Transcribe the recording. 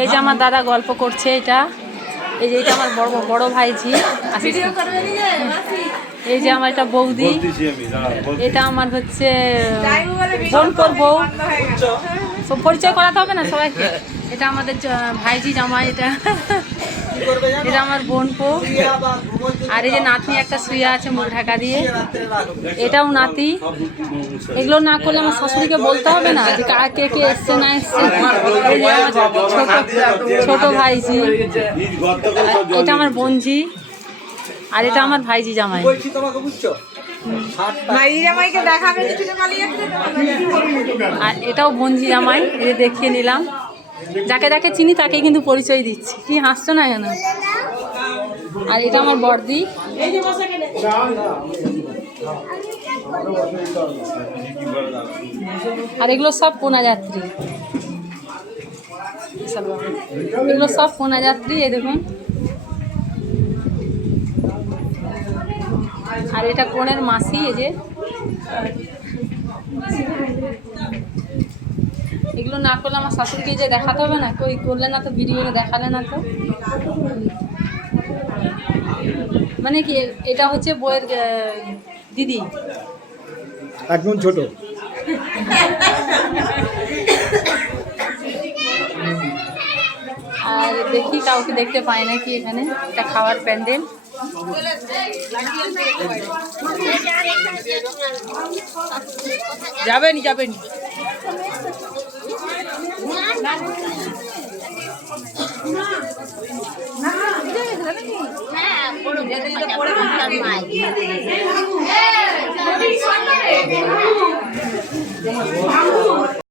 এই যে আমার দাদা গল্প করছে, এটা আমার বড় ভাইজি। এই যে আমার এটা বৌদি, এটা আমার হচ্ছে বোনপোর বউ। সব পরিচয় করাতে হবে না সবাইকে। এটা আমাদের ভাইজি জামাই, এটা আমার বোনপো। আর এই যে নাতনি একটা শুয়ে আছে মুখ ঢাকা দিয়ে, এটাও নাতি। এগুলো না করলে আমার শাশুড়িকে বলতে হবে না যে কে কে এসছে না এসছে। ছোট ভাইজি, এটা আমার বোনজি, আর এটা আমার ভাইজি জামাই। আর এটাও বোনজি জামাই, এটা দেখিয়ে নিলাম। যাকে যাকে চিনি তাকে কিন্তু পরিচয় দিচ্ছি। কি হাসছো না কেন? আর এটা আমার বড়দি। আর এগুলো সব কোনা যাত্রী, এগুলো সব কোনা যাত্রী। এই দেখুন। আর এটা কোনের মাসি। এই যে এগুলো না করলে আমার শাশুড়িকে যে দেখাতে হবে না, কই করলে না তো, ভিডিওতে দেখালে না তো। মানে কি, এটা হচ্ছে বইয়ের দিদি, একদম ছোট। আর দেখি কাউকে দেখতে পাই নাকি এখানে। এটা খাওয়ার প্যান্ডেল। যাবেন যাবেন।